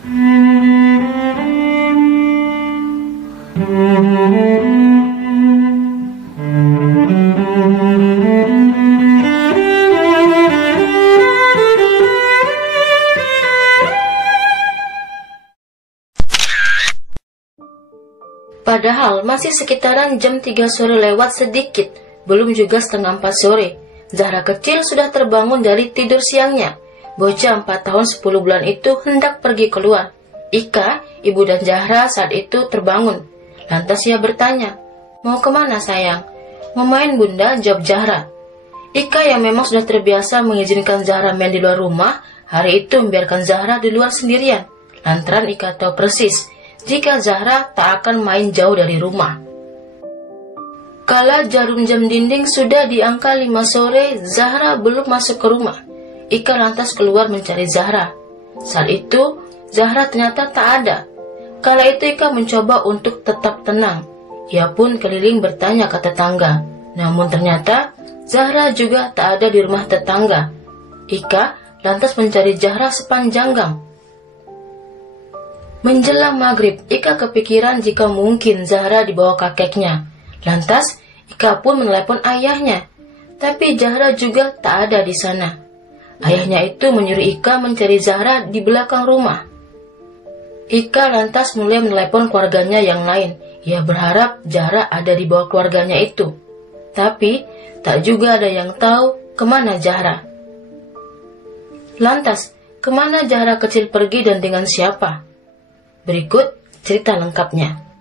Padahal masih sekitaran jam 3 sore lewat sedikit, belum juga setengah 4 sore. Zahra kecil sudah terbangun dari tidur siangnya. Bocah 4 tahun 10 bulan itu hendak pergi keluar. Ika, ibu dan Zahra saat itu terbangun. Lantas ia bertanya, "Mau kemana sayang?" "Mau main bunda," jawab Zahra. Ika yang memang sudah terbiasa mengizinkan Zahra main di luar rumah, hari itu membiarkan Zahra di luar sendirian. Lantaran Ika tahu persis jika Zahra tak akan main jauh dari rumah. Kala jarum jam dinding sudah di angka 5 sore, Zahra belum masuk ke rumah. Ika lantas keluar mencari Zahra. Saat itu, Zahra ternyata tak ada. Kala itu Ika mencoba untuk tetap tenang. Ia pun keliling bertanya ke tetangga. Namun ternyata, Zahra juga tak ada di rumah tetangga. Ika lantas mencari Zahra sepanjang gang. Menjelang maghrib, Ika kepikiran jika mungkin Zahra dibawa kakeknya. Lantas, Ika pun menelepon ayahnya. Tapi Zahra juga tak ada di sana. Ayahnya itu menyuruh Ika mencari Zahra di belakang rumah. Ika lantas mulai menelepon keluarganya yang lain. Ia berharap Zahra ada di bawah keluarganya itu. Tapi, tak juga ada yang tahu kemana Zahra. Lantas, kemana Zahra kecil pergi dan dengan siapa? Berikut cerita lengkapnya.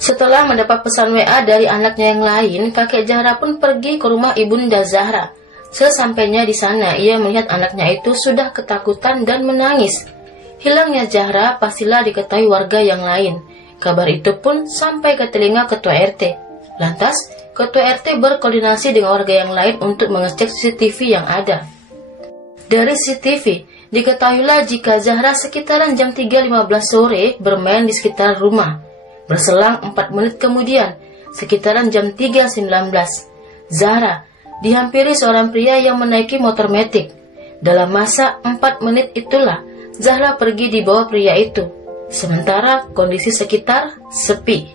Setelah mendapat pesan WA dari anaknya yang lain, kakek Zahra pun pergi ke rumah ibunda Zahra. Sesampainya di sana, ia melihat anaknya itu sudah ketakutan dan menangis. Hilangnya Zahra pastilah diketahui warga yang lain. Kabar itu pun sampai ke telinga ketua RT. Lantas, ketua RT berkoordinasi dengan warga yang lain untuk mengecek CCTV yang ada. Dari CCTV, diketahuilah jika Zahra sekitaran jam 3.15 sore bermain di sekitar rumah. Berselang 4 menit kemudian, sekitaran jam 3.19, Zahra dihampiri seorang pria yang menaiki motor metik. Dalam masa 4 menit itulah, Zahra pergi di bawah pria itu. Sementara kondisi sekitar sepi.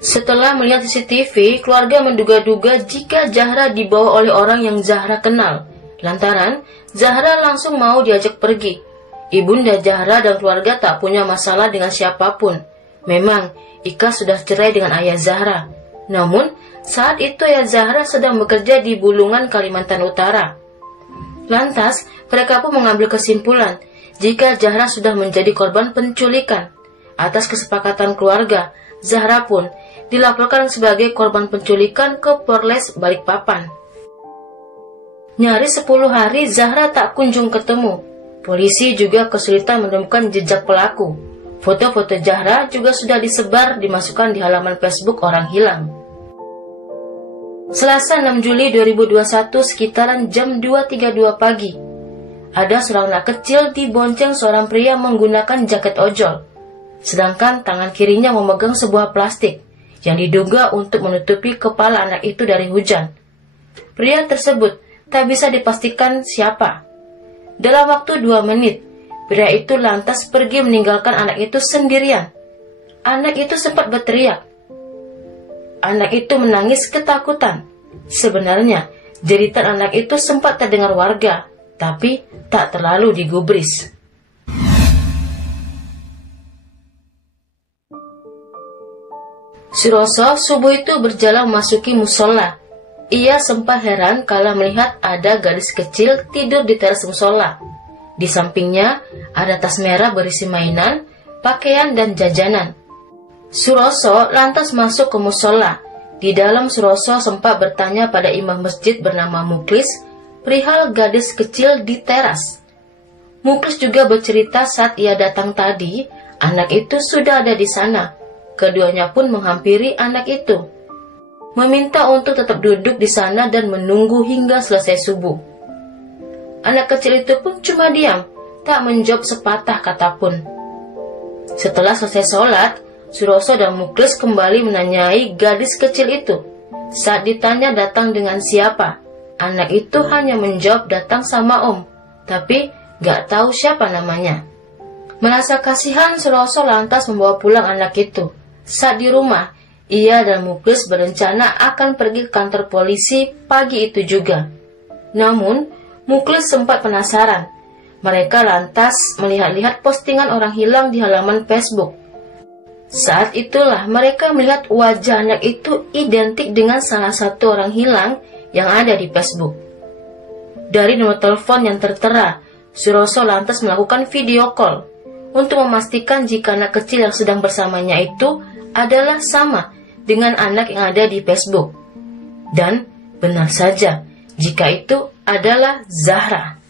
Setelah melihat CCTV, keluarga menduga-duga jika Zahra dibawa oleh orang yang Zahra kenal. Lantaran, Zahra langsung mau diajak pergi. Ibunda Zahra dan keluarga tak punya masalah dengan siapapun. Memang, Ika sudah cerai dengan ayah Zahra. Namun, saat itu ayah Zahra sedang bekerja di Bulungan, Kalimantan Utara. Lantas, mereka pun mengambil kesimpulan jika Zahra sudah menjadi korban penculikan. Atas kesepakatan keluarga, Zahra pun dilaporkan sebagai korban penculikan ke Polres Balikpapan. Nyaris 10 hari Zahra tak kunjung ketemu. Polisi juga kesulitan menemukan jejak pelaku. Foto-foto Zahra juga sudah disebar dimasukkan di halaman Facebook orang hilang. Selasa 6 Juli 2021 sekitaran jam 2.32 pagi. Ada seorang anak kecil dibonceng seorang pria menggunakan jaket ojol. Sedangkan tangan kirinya memegang sebuah plastik yang diduga untuk menutupi kepala anak itu dari hujan. Pria tersebut tak bisa dipastikan siapa. Dalam waktu 2 menit, pria itu lantas pergi meninggalkan anak itu sendirian. Anak itu sempat berteriak. Anak itu menangis ketakutan. Sebenarnya, jeritan anak itu sempat terdengar warga, tapi tak terlalu digubris. Suroso subuh itu berjalan memasuki musola. Ia sempat heran kala melihat ada gadis kecil tidur di teras musola. Di sampingnya ada tas merah berisi mainan, pakaian dan jajanan. Suroso lantas masuk ke musola. Di dalam Suroso sempat bertanya pada imam masjid bernama Muklis perihal gadis kecil di teras. Muklis juga bercerita saat ia datang tadi, anak itu sudah ada di sana. Keduanya pun menghampiri anak itu, meminta untuk tetap duduk di sana dan menunggu hingga selesai subuh. Anak kecil itu pun cuma diam, tak menjawab sepatah kata pun. Setelah selesai sholat, Suroso dan Muklis kembali menanyai gadis kecil itu. Saat ditanya datang dengan siapa, anak itu hanya menjawab datang sama Om, tapi gak tahu siapa namanya. Merasa kasihan, Suroso lantas membawa pulang anak itu. Saat di rumah, ia dan Muklis berencana akan pergi ke kantor polisi pagi itu juga. Namun, Muklis sempat penasaran. Mereka lantas melihat-lihat postingan orang hilang di halaman Facebook. Saat itulah mereka melihat wajah anak itu identik dengan salah satu orang hilang yang ada di Facebook. Dari nomor telepon yang tertera, Suroso lantas melakukan video call untuk memastikan jika anak kecil yang sedang bersamanya itu adalah sama dengan anak yang ada di Facebook. Dan benar saja, jika itu adalah Zahra.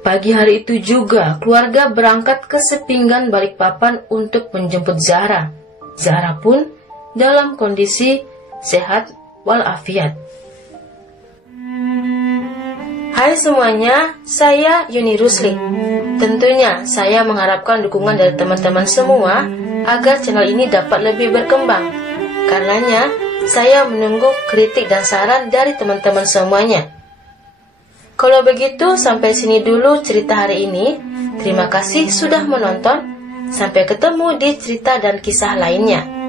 Pagi hari itu juga, keluarga berangkat ke Sepinggan Balikpapan untuk menjemput Zahra. Zahra pun dalam kondisi sehat walafiat. Hai semuanya, saya Yuni Rusli. Tentunya saya mengharapkan dukungan dari teman-teman semua agar channel ini dapat lebih berkembang. Karenanya, saya menunggu kritik dan saran dari teman-teman semuanya. Kalau begitu, sampai sini dulu cerita hari ini. Terima kasih sudah menonton. Sampai ketemu di cerita dan kisah lainnya.